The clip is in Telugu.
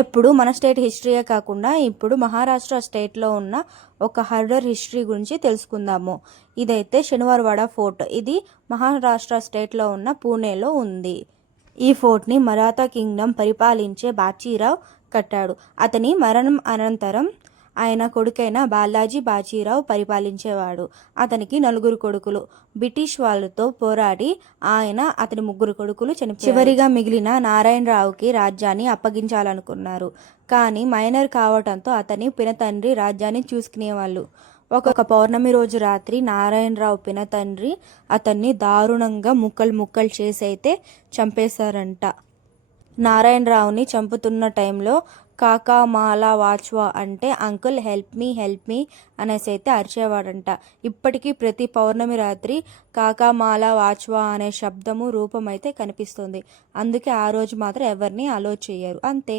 ఎప్పుడు మన స్టేట్ హిస్టరీయే కాకుండా ఇప్పుడు మహారాష్ట్ర స్టేట్లో ఉన్న ఒక హర్రర్ హిస్టరీ గురించి తెలుసుకుందాము. ఇదైతే శనివారవాడ ఫోర్ట్. ఇది మహారాష్ట్ర స్టేట్లో ఉన్న పూణేలో ఉంది. ఈ ఫోర్ట్ని మరాఠా కింగ్డమ్ పరిపాలించే బాజీరావు కట్టాడు. అతని మరణం అనంతరం ఆయన కొడుకైన బాలాజీ బాజీరావు పరిపాలించేవాడు. అతనికి 4 కొడుకులు. బ్రిటిష్ వాళ్ళతో పోరాడి అతని 3 కొడుకులు చనిపోయారు. చివరిగా మిగిలిన నారాయణరావుకి రాజ్యాన్ని అప్పగించాలనుకున్నారు. కానీ మైనర్ కావటంతో అతని పినతండ్రి రాజ్యాన్ని చూసుకునేవాళ్ళు. ఒక పౌర్ణమి రోజు రాత్రి నారాయణరావు పినతండ్రి అతన్ని దారుణంగా ముక్కలు చేసైతే చంపేశారంట. నారాయణరావుని చంపుతున్న టైంలో కాకా మాలా వాచ్వా అంటే అంకుల్ హెల్ప్ మీ అనేసి అయితే అరిచేవాడంట. ఇప్పటికీ ప్రతి పౌర్ణమి రాత్రి కాకా మాలా వాచ్వా అనే శబ్దము రూపం అయితే కనిపిస్తుంది. అందుకే ఆ రోజు మాత్రం ఎవరిని అలో చేయరు. అంతే.